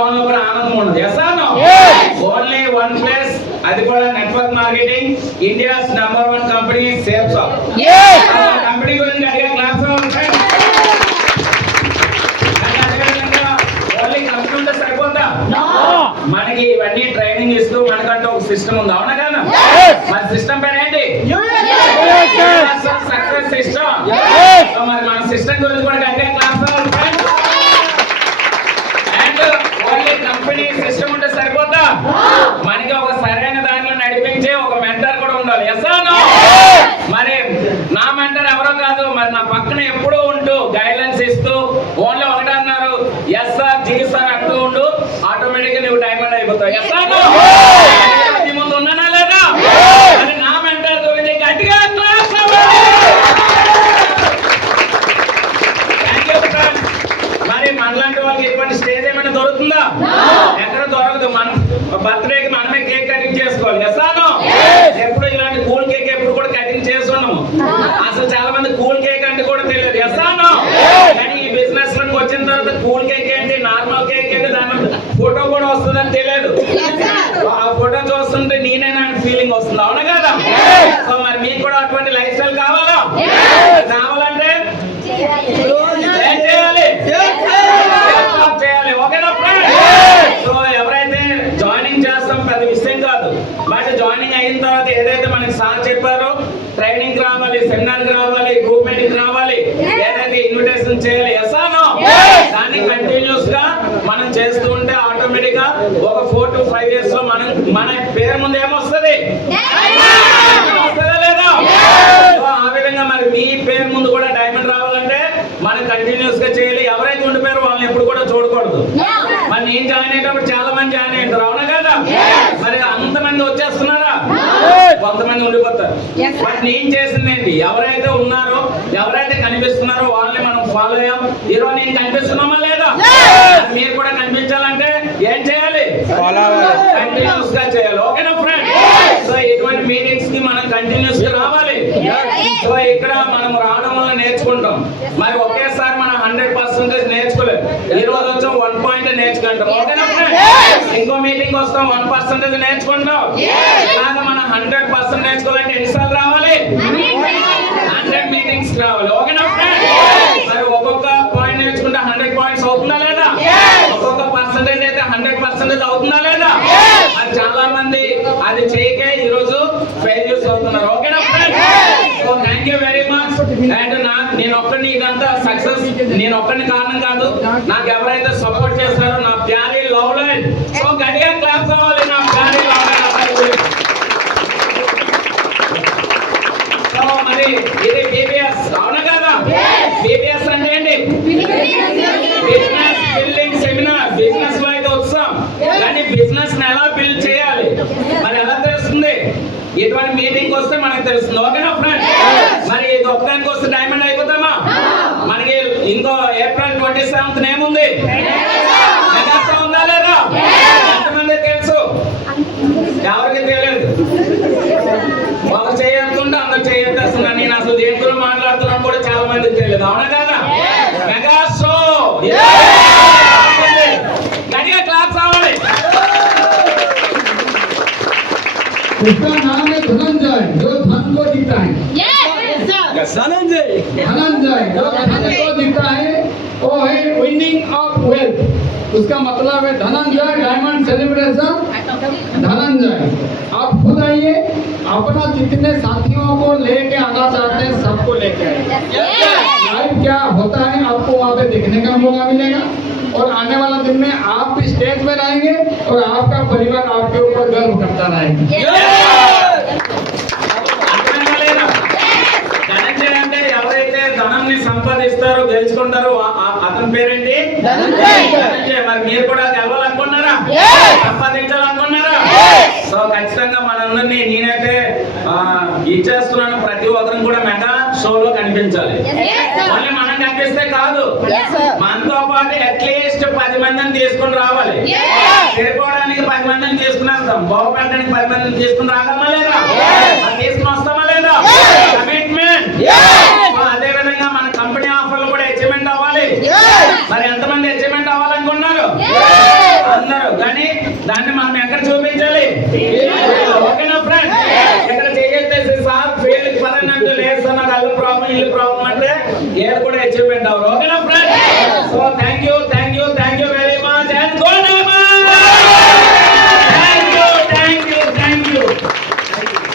మొహంలో కూడా ఆనందం ఉండదు. ఎసాను ఓన్లీ వన్ ప్లేస్, అది కూడా network marketing, India's #1 company safe సాఫ్. కంపెనీ గురించి అడిగే క్లాస్ ఓన్లీ కంపెనీ ఉంటే సరిపోతా? మనకి ఇవన్నీ ట్రైనింగ్ ఇస్తూ మనకంటే ఒక సిస్టమ్ ఉంది, అవునా కదా? మన సిస్టమ్ పేరు ఏంటి? Success system. మరి మన సిస్టమ్ గురించి కూడా గట్టిగా class and only company system ఉంటే సరిపోతా? మనకి ఒక సరైన దానిలో నడిపించే ఒక మెంటర్ కూడా ఉండాలి. ఎసాను మరి నా మెంటర్ ఎవరో కాదు, మరి నా పక్కన ఎప్పుడూ ఉంటూ గైడ్లైన్స్ ఇస్తూ ఓన్లీ ఒకటే అన్నారు, ఎస్ సార్ జీ సార్ అంటూ ఉండు, ఆటోమేటిక్ గా నువ్వు డైమండ్ అయిపోతావు. ఎసాను ముందు ఉన్నానా లేదా? మరి నా మెంటర్ గురించి గట్టిగా క్లాస్. మరి మనలాంటి వాళ్ళకి ఎటువంటి స్టేజ్ ఏమైనా దొరుకుతుందా? ఎక్కడ దొరకదు. మన బర్త్డేకి మనమే కేక్ కటింగ్ చేసుకోవాలి. ఎసాను ఎప్పుడు ఇలాంటి కూల్ కేక్ ఎప్పుడు కూడా కటింగ్ చేసుకున్నాము. అసలు చాలా మంది కూల్ కేక్ అంటే కూడా తెలియదు. ఎసాను కానీ ఈ బిజినెస్ లోకి వచ్చిన తర్వాత కూల్ కేక్ ఏంటి, నార్మల్ కేక్ ఏంటి, దాని ఫోటో కూడా వస్తుందని తెలియదు. ఆ ఫోటో చూస్తుంటే నేనేనా ఫీలింగ్ వస్తుంది, అవునా కదా? సో మరి మీకు కూడా అటువంటి లైఫ్ స్టైల్ కావాలా? కావాలంటే ఏం చేయాలి? చేయాలి. ఓకేనా ఫ్రెండ్స్? సో ఎవరైతే జాయినింగ్ చేస్తాం పెద్ద విషయం కాదు, బట్ జాయినింగ్ అయిన తర్వాత ఏదైతే మనకి సార్ చెప్పారో ట్రైనింగ్ రావాలి, సెమినార్ రావాలి, గ్రూప్ మీటింగ్ రావాలి, ఏదైతే ఇన్విటేషన్ చేయాలి, ఎసానో దాన్ని కంటిన్యూస్ గా మనం చేస్తూ ఉంటే ఆటోమేటిక్ గా ఒక 4 to 5 years లో మనం మన పేరు ముందు ఏమొస్తుంది? వస్తుందా లేదా? ఆ విధంగా మరి మీ పేరు ముందు కూడా డైమండ్ రావాలంటే మనం కంటిన్యూస్ గా చేయాలి. ఎవరైతే ఉండిపోయారో వాళ్ళని ఎప్పుడు కూడా చూడకూడదు. మరి నేను జాయిన్ అయ్యేటప్పుడు చాలా మంది జాయిన్ అయ్యారు, అవునా కదా? మరి అంతమంది వచ్చేస్తున్నారా? కొంతమంది ఉండిపోతారు. మరి నేను చేసింది ఏంటి? ఎవరైతే ఉన్నారో, ఎవరైతే కనిపిస్తున్నారో వాళ్ళని మనం ఫాలో అయ్యాం. ఈరోజు నేను కనిపిస్తున్నామా లేదా? మీరు కూడా కనిపించాలంటే ఏం చేయాలి? కంటిన్యూస్ గా చేయాలి. ఓకేనా ఫ్రెండ్? సో ఇటువంటి మీటింగ్స్ కి మనం కంటిన్యూస్ గా రావాలి. సో ఇక్కడ మనం రావడం వల్ల నేర్చుకుంటాం. మరి ఒకేసారి మనం 100% నేర్చుకోలేదు. ఈ రోజు వచ్చాం 1 point నేర్చుకుంటాం. ఓకేనా ఫ్రెండ్? ఇంకో మీటింగ్ వస్తాం 1% నేర్చుకుంటాం. ఇలాగా మనం 100% నేర్చుకోవాలంటే ఎన్నిసార్లు రావాలి? 100 మీటింగ్స్ రావాలి. ఓకేనా ఫ్రెండ్? మరి ఒక్కొక్క పాయింట్ నేర్చుకుంటే 100 points అవుతుందా లేదా? ఒక్కొక్క పర్సెంటేజ్ అయితే 100% అవుతుందా లేదా? అది చాలా మంది అది చేయకే ఈరోజు ఫెయిల్యూర్స్ అవుతున్నారు. ఓకేనా friend? So thank you very much. And నేను ఒక్కడిని ఇదంతా సక్సెస్ నేను ఒక్కడిని కారణం కాదు, నాకు ఎవరైతే సపోర్ట్ చేస్తారో నా ప్యారీ లవ్ లైన్. సో గట్టిగా క్లాప్స్ అవ్వాలి నా ప్యారీ లవ్ లైన్. సో మరి ఇది బీబీఎస్, అవునా కదా? బీబీఎస్ అంటే ఏంటి? Business building seminar. బిజినెస్ లో అయితే వస్తాం, కానీ బిజినెస్ ని ఎలా బిల్డ్ చేయాలి మరి ఎలా తెలుస్తుంది? ఇటువంటి మీటింగ్ వస్తే మనకు తెలుస్తుంది. ఓకేనా ఫ్రెండ్? మరి ఇది ఒక్కదానికి వస్తే డైమండ్ అయిపోతామా? మనకి ఇంకో April 27th ఏముంది? మెగాస్టా ఉందా లేదా? ఎంతమంది తెలుసు? ఎవరికి తెలియదు. వాళ్ళు చేయకుంటే అందరు చేయొస్తున్నారు. నేను అసలు దేంట్లో మాట్లాడుతున్నాను కూడా చాలా మందికి తెలియదు, అవునా కదా? మెగా షో గట్టిగా క్లాప్స్ అవ్వాలి. उसका नाम है धनंजय, जो धन को जीता है। धनंजय जो धन को जीता है वो है विनिंग ऑफ वेल्थ। उसका मतलब है धनंजय डायमंड सेलिब्रेशन धनंजय। आप खुद आइए, अपना जितने साथियों को लेके आना चाहते हैं सबको लेके आइए। लाइव क्या होता है आपको वहाँ पे देखने का मौका मिलेगा, और आने वाला दिन में आप भी स्टेज में रहेंगे और आपका परिवार आपके ऊपर गर्व करता रहेगा। ధనంజయ్ అంటే ఎవరైతే ధనాన్ని సంపాదిస్తారో గెలుచుకుంటారో అతని పేరేంటి? ధనంజయ్. మరి మీరు కూడా గెలవాలనుకున్నారా? సంపాదించాలనుకున్నారా? సో ఖచ్చితంగా మనందరినీ నేనైతే ఇచ్చేస్తున్నాను. ప్రతి ఒక్కరిని కూడా మెగా షోలో కనిపించాలి. మళ్ళీ మనం కనిపిస్తే కాదు, మనతో పాటు అట్లీస్ట్ 10 మందిని తీసుకుని రావాలి. సరిపోవడానికి 10 మందిని తీసుకుని వెళ్తాం, బాగుపడడానికి 10 మందిని తీసుకుని రాగలమా లేదా? తీసుకుని వస్తామా లేదా? కమిట్మెంట్. అదే విధంగా మన కంపెనీ ఆఫర్లు కూడా అచీవ్మెంట్ అవ్వాలి. మరి ఎంతమంది అచీవ్మెంట్ అవ్వాలనుకున్నారు? కానీ దాన్ని మనం ఎక్కడ చూపించాలి? ఓకేనా ఫ్రెండ్? ఎక్కడ చేయొచ్చేసి సార్ ఫీల్డ్ పరనంటూ లేదు సార్, నాకు అల్లు ప్రాబ్లం ఇల్లు ప్రాబ్లం అంటే ఏది కూడా అచీవ్మెంట్ అవ్వరు. ఓకేనా?